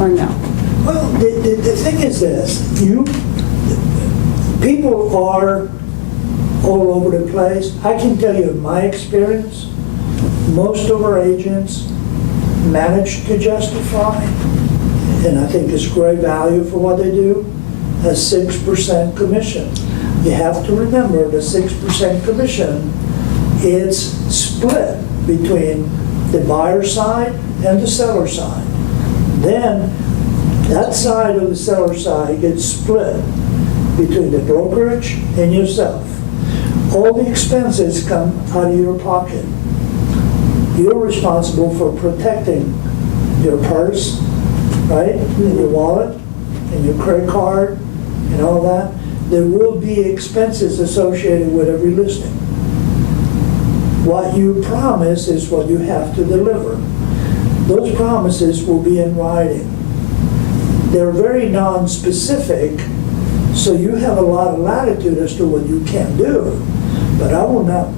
or no? Well, the thing is this, people are all over the place. I can tell you my experience, most of our agents manage to justify, and I think it's great value for what they do, a 6% commission. You have to remember the 6% commission, it's split between the buyer side and the seller side. Then that side of the seller side gets split between the brokerage and yourself. All the expenses come out of your pocket. You're responsible for protecting your purse, right? And your wallet, and your credit card, and all that. There will be expenses associated with every listing. What you promise is what you have to deliver. Those promises will be in writing. They're very non-specific, so you have a lot of latitude as to what you can do. But I will not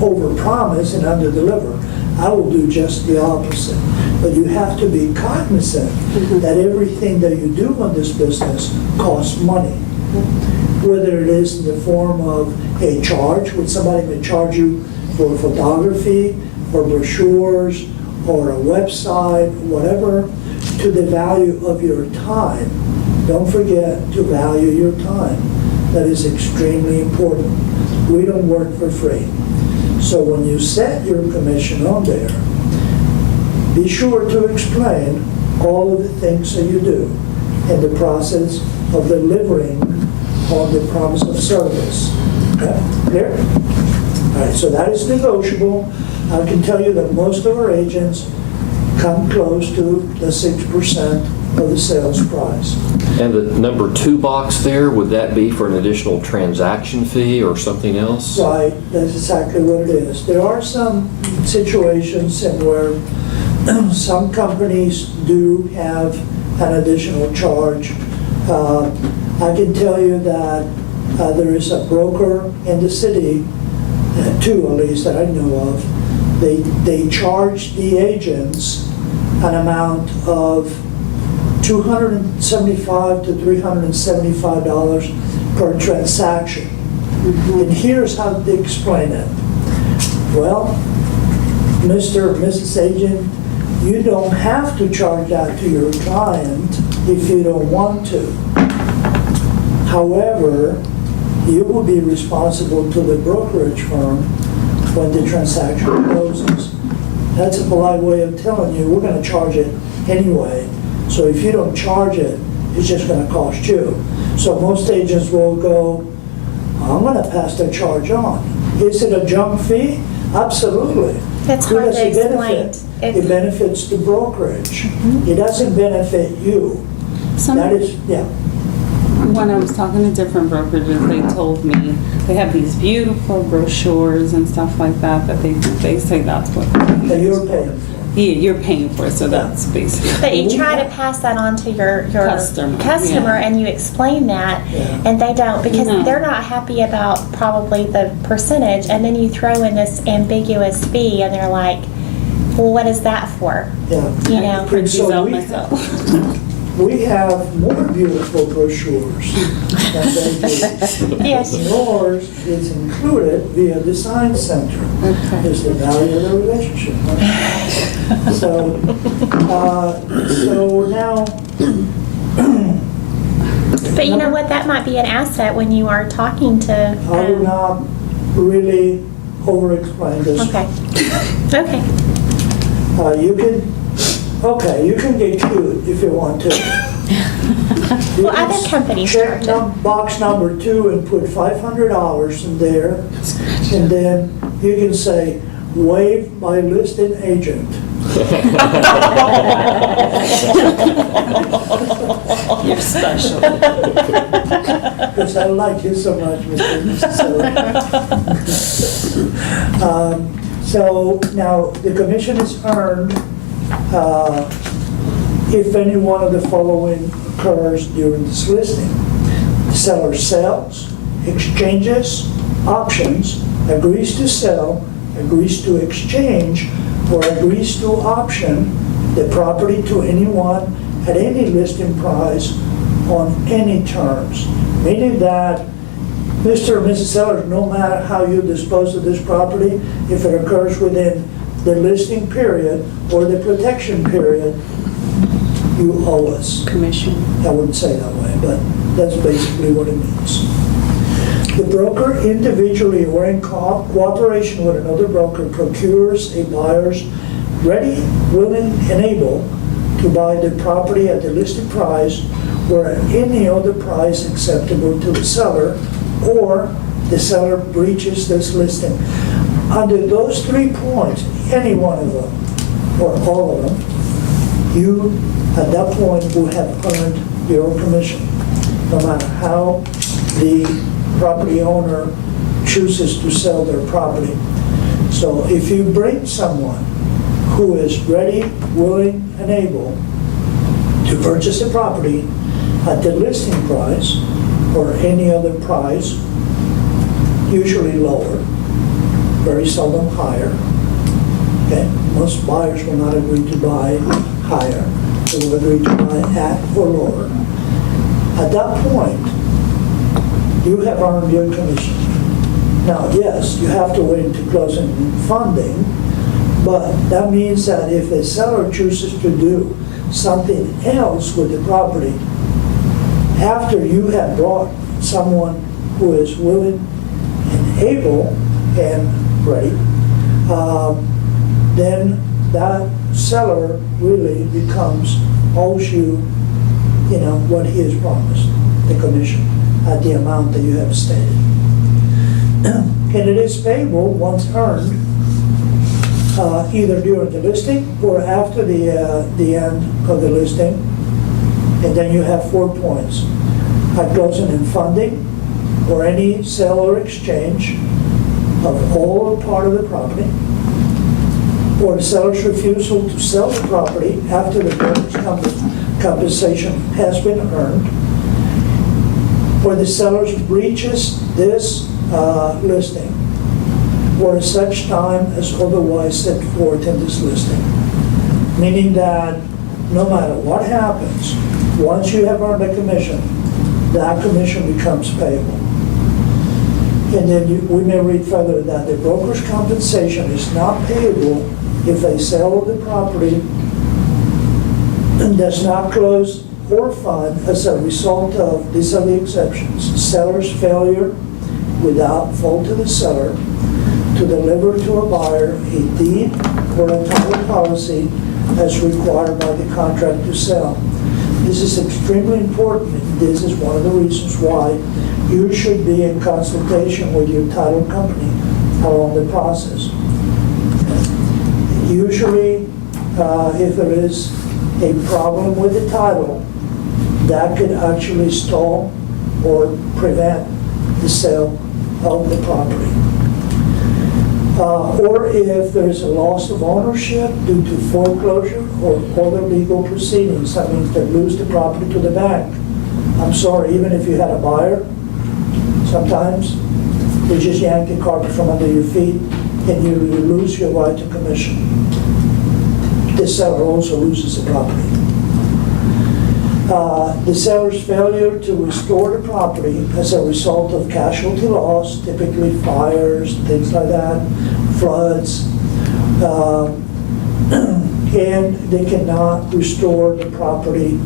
overpromise and underdeliver. I will do just the opposite. But you have to be cognizant that everything that you do in this business costs money. Whether it is in the form of a charge, when somebody may charge you for photography, or brochures, or a website, whatever, to the value of your time. Don't forget to value your time. That is extremely important. We don't work for free. So when you set your commission on there, be sure to explain all of the things that you do in the process of delivering on the promise of service. Okay, clear? All right, so that is negotiable. I can tell you that most of our agents come close to the 6% of the sales price. And the number 2 box there, would that be for an additional transaction fee or something else? Right, that's exactly what it is. There are some situations in where some companies do have an additional charge. I can tell you that there is a broker in the city, 2 at least that I know of, they charge the agents an amount of $275 to $375 per transaction. And here's how they explain it. Well, Mr. or Mrs. Agent, you don't have to charge that to your client if you don't want to. However, you will be responsible to the brokerage firm when the transaction closes. That's a polite way of telling you we're going to charge it anyway. So if you don't charge it, it's just going to cost you. So most agents will go, I'm going to pass the charge on. Is it a junk fee? Absolutely. That's Who hard does to it benefit? explain. It benefits the brokerage. It doesn't benefit you. That is, yeah. When I was talking to different brokerages, they told me they have these beautiful brochures and stuff like that they say that's what That you're paying for. Yeah, you're paying for it, so that's basically. But you try to pass that on to your Customer, yeah. and you explain that, Yeah. and they don't, because No. they're not happy about probably the percentage, and then you throw in this ambiguous fee, and they're like, well, what is that for? Yeah. You know? Print these So out we- myself. We have more beautiful brochures than they do. Yes. Yours is included via the Science Center. Okay. Is the value of the relationship. Right? So now, But you know what, that might be an asset when you are talking to. I will not really over-explain this. Okay. Okay. You can get cute if you want to. You Well, can other companies check charge it. box number 2 and put $500 in there, and then you can say, "Waive my listed agent." You're special. Because I like you so much, Mr. So now the commission is earned if any one of the following occurs during this listing. The seller sells, exchanges, options, agrees to sell, agrees to exchange, or agrees to option the property to anyone at any listing price on any terms, meaning that Mr. or Mrs. Seller, no matter how you dispose of this property, if it occurs within the listing period or the protection period, you owe us. Commission. I wouldn't say that way, but that's basically what it means. The broker individually or in cooperation with another broker procures a buyer's ready, willing, and able to buy the property at the listed price or at any other price acceptable to the seller, or the seller breaches this listing. Under those 3 points, any one of them, or all of them, you at that point will have earned your commission, no matter how the property owner chooses to sell their property. So if you bring someone who is ready, willing, and able to purchase a property at the listing price or any other price, usually lower, very seldom higher. Okay? Most buyers will not agree to buy higher. They will agree to buy at or lower. At that point, you have earned your commission. Now, yes, you have to wait until closing and funding, but that means that if the seller chooses to do something else with the property, after you have brought someone who is willing and able and ready, then that seller really owes you, what he has promised, the commission, at the amount that you have stated. And it is payable once earned, either during the listing or after the end of the listing. And then you have 4 points. At closing and funding, or any sale or exchange of all or part of the property, or the seller's refusal to sell the property after the broker's compensation has been earned, or the seller breaches this listing, or at such time as otherwise set forth in this listing. Meaning that no matter what happens, once you have earned a commission, that commission becomes payable. And then we may read further that the broker's compensation is not payable if a sale of the property does not close or fund as a result of, these are the exceptions, seller's failure without fault of the seller to deliver to a buyer a deed or a title policy as required by the contract to sell. This is extremely important, and this is one of the reasons why you should be in consultation with your title company along the process. Usually, if there is a problem with the title, that could actually stall or prevent the sale of the property. Or if there's a loss of ownership due to foreclosure or other legal proceedings, that means they lose the property to the bank. I'm sorry, even if you had a buyer, sometimes they just yank the carpet from under your feet and you lose your right to commission. The seller also loses the property. The seller's failure to restore the property as a result of casualty loss, typically fires, things like that, floods, and they cannot restore the property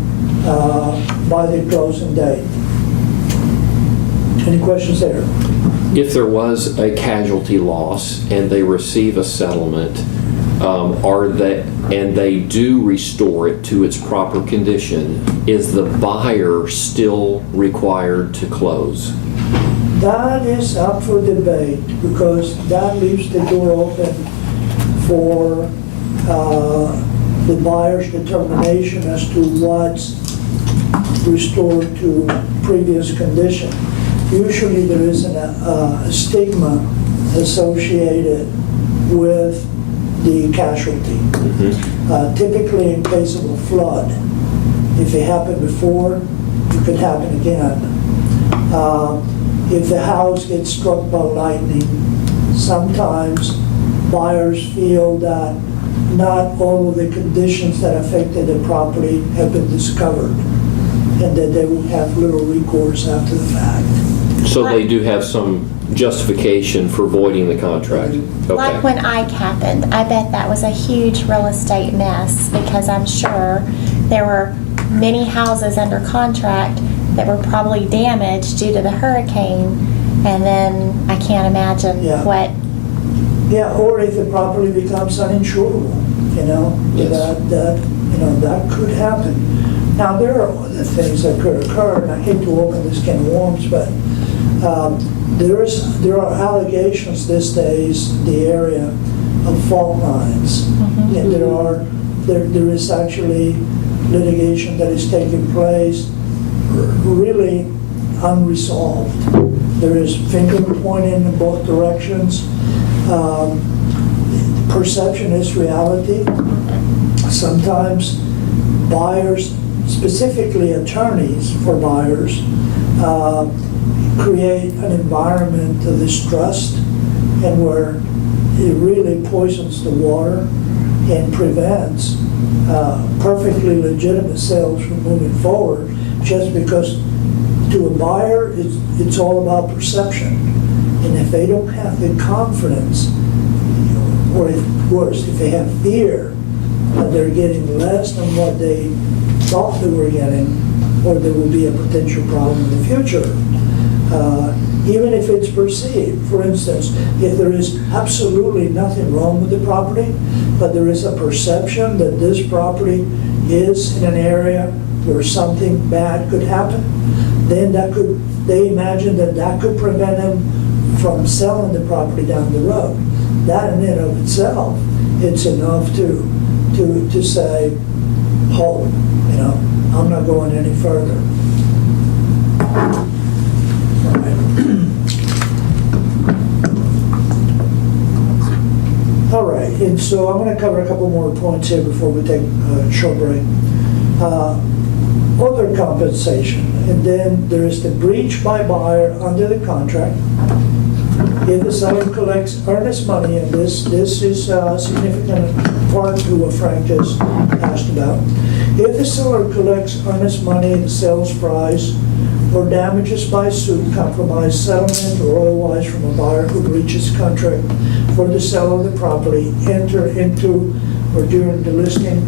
by the closing date. Any questions there? If there was a casualty loss and they receive a settlement, and they do restore it to its proper condition, is the buyer still required to close? That is up for debate because that leaves the door open for the buyer's determination as to what's restored to previous condition. Usually there isn't a stigma associated with the casualty. Mm-hmm. Typically in case of a flood, if it happened before, it could happen again. If the house gets struck by lightning, sometimes buyers feel that not all of the conditions that affected the property have been discovered, and that they will have little recourse after the fact. So they do have some justification for voiding the contract? Like Okay. when Ike happened, I bet that was a huge real estate mess because I'm sure there were many houses under contract that were probably damaged due to the hurricane, and then I can't imagine Yeah. what. Yeah, or if the property becomes uninsurable, Yes. that could happen. Now, there are other things that could occur, and I hate to open this can of worms, but there are allegations these days in the area of fault lines. And there is actually litigation that is taking place really unresolved. There is finger pointing in both directions. Perception is reality. Sometimes buyers, specifically attorneys for buyers, create an environment of distrust and where it really poisons the water and prevents perfectly legitimate sales from moving forward, just because to a buyer it's all about perception. And if they don't have the confidence, or worse, if they have fear that they're getting less than what they thought they were getting, or there will be a potential problem in the future, even if it's perceived. For instance, if there is absolutely nothing wrong with the property, but there is a perception that this property is in an area where something bad could happen, then they imagine that could prevent them from selling the property down the road. That in and of itself, it's enough to say, hold, I'm not going any further. All right, and so I'm going to cover a couple more points here before we take a short break. Other compensation, and then there is the breach by buyer under the contract. If the seller collects earnest money, and this is a significant part to what Frank just asked about. If the seller collects earnest money in the sales price, or damages by suit, compromise, settlement, or otherwise from a buyer who breaches contract for the sale of the property, enter into or during the listing,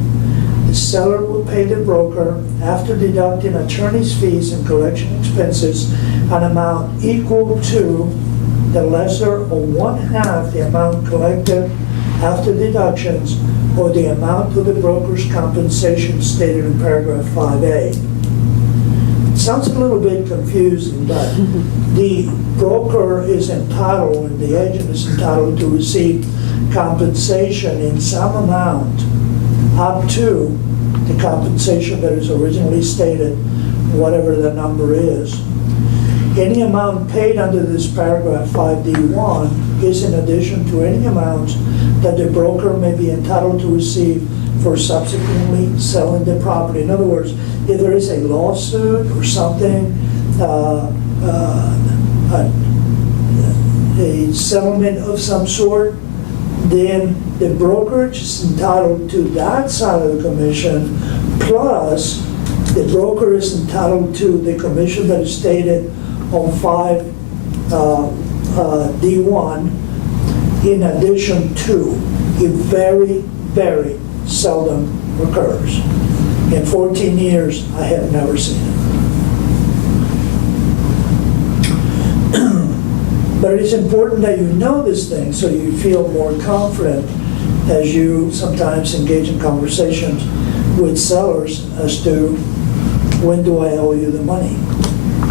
the seller will pay the broker, after deducting attorney's fees and collection expenses, an amount equal to the lesser or 1/2 the amount collected after deductions, or the amount of the broker's compensation stated in paragraph 5A. It sounds a little bit confusing, but the broker is entitled, and the agent is entitled to receive compensation in some amount up to the compensation that is originally stated, whatever the number is. Any amount paid under this paragraph 5D1 is in addition to any amounts that the broker may be entitled to receive for subsequently selling the property. In other words, if there is a lawsuit or something, a settlement of some sort, then the brokerage is entitled to that side of the commission, plus the broker is entitled to the commission that is stated on 5D1 in addition to. It very, very seldom occurs. In 14 years, I have never seen it. But it is important that you know this thing so you feel more confident as you sometimes engage in conversations with sellers as to, when do I owe you the money?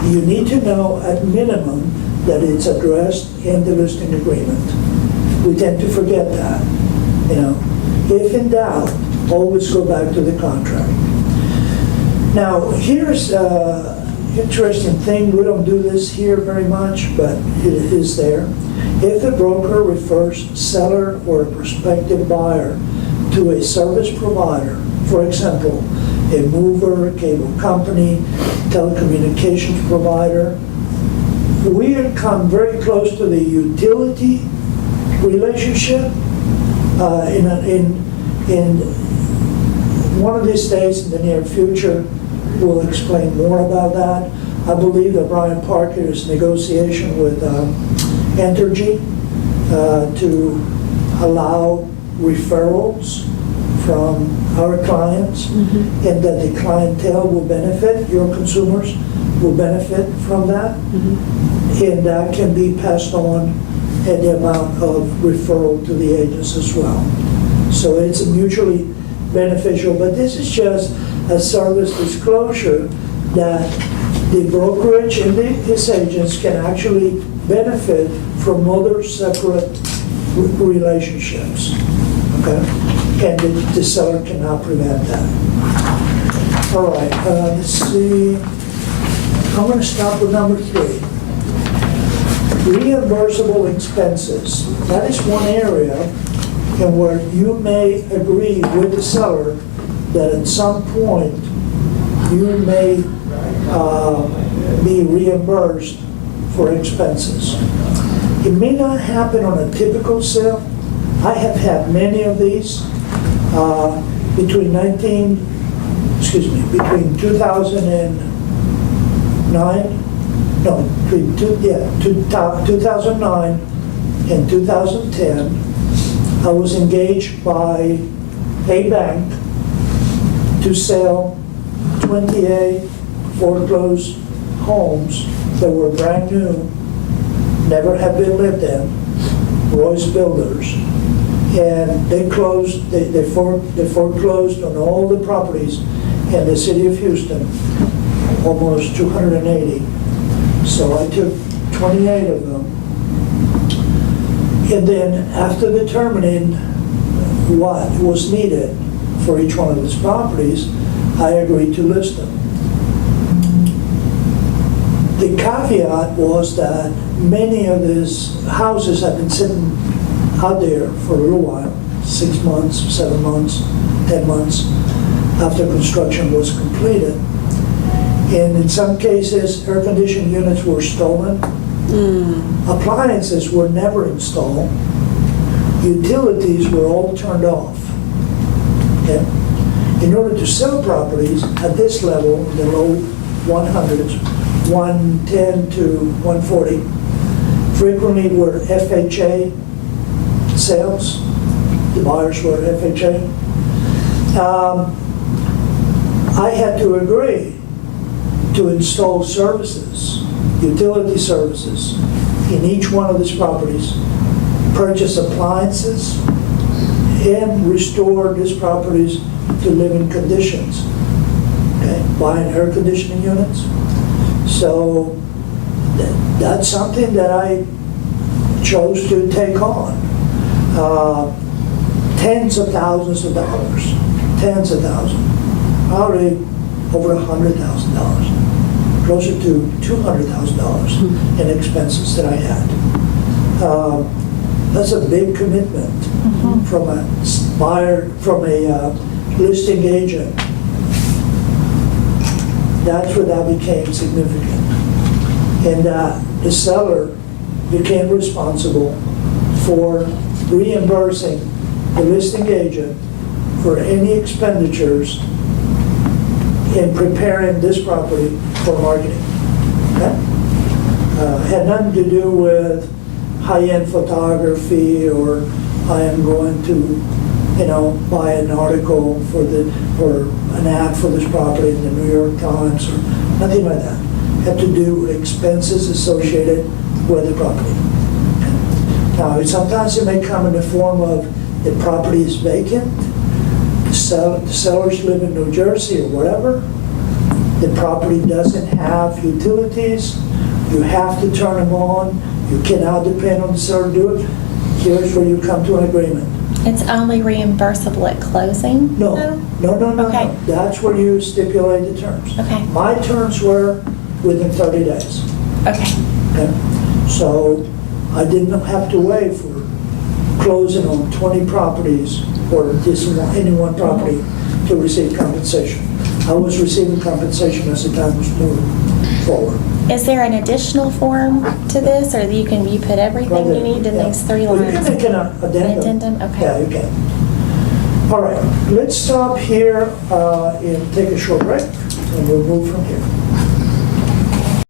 You need to know at minimum that it's addressed in the listing agreement. We tend to forget that. If in doubt, always go back to the contract. Now, here's an interesting thing. We don't do this here very much, but it is there. If the broker refers seller or a prospective buyer to a service provider, for example, a mover, a cable company, telecommunications provider, we come very close to the utility relationship in one of these days in the near future, we'll explain more about that. I believe that Brian Parker is negotiation with Entergy to allow referrals from our clients, and that the clientele will benefit, your consumers will benefit from that, and that can be passed on at the amount of referral to the agents as well. So it's mutually beneficial, but this is just a service disclosure that the brokerage and his agents can actually benefit from other separate relationships, okay? And the seller cannot prevent that. All right, let's see. I'm going to stop with number 3. Reimbursable expenses. That is one area in where you may agree with the seller that at some point you may be reimbursed for expenses. It may not happen on a typical sale. I have had many of these between 2009 and 2010. I was engaged by a bank to sell 28 foreclosed homes that were brand new, never had been lived in, Royce Builders. And they closed, they foreclosed on all the properties in the city of Houston, almost 280. So I took 28 of them. And then after determining what was needed for each one of these properties, I agreed to list them. The caveat was that many of these houses had been sitting out there for a little while, 6 months, 7 months, 10 months after construction was completed. And in some cases, air conditioning units were stolen. Appliances were never installed. Utilities were all turned off. Okay? In order to sell properties at this level, the low 100s, 110 to 140, frequently were FHA sales. The buyers were FHA. I had to agree to install services, utility services, in each one of these properties, purchase appliances, and restore these properties to living conditions. Okay? Buying air conditioning units. So that's something that I chose to take on. Tens of thousands of dollars, tens of thousands, probably over $100,000, closer to $200,000 in expenses that I had. That's a big commitment from a buyer, from a listing agent. That's where that became significant. And the seller became responsible for reimbursing the listing agent for any expenditures in preparing this property for marketing. Okay? Had nothing to do with high-end photography, or I am going to, buy an article or an ad for this property in the New York Times, or nothing like that. Had to do with expenses associated with the property. Now, sometimes it may come in the form of the property is vacant, the sellers live in New Jersey or whatever, the property doesn't have utilities, you have to turn them on, you cannot depend on the seller to do it. Here's where you come to an agreement. It's only reimbursable at closing? No. Okay. That's where you stipulate the terms. Okay. My terms were within 30 days. Okay. Okay? So I didn't have to wait for closing on 20 properties or any one property to receive compensation. I was receiving compensation as the time was moving forward. Is there an additional form to this, or you put everything you need in these 3 Well, lines? you can make an addendum. Addendum? Okay. Yeah, you can. All right, let's stop here and take a short break, and we'll move from here.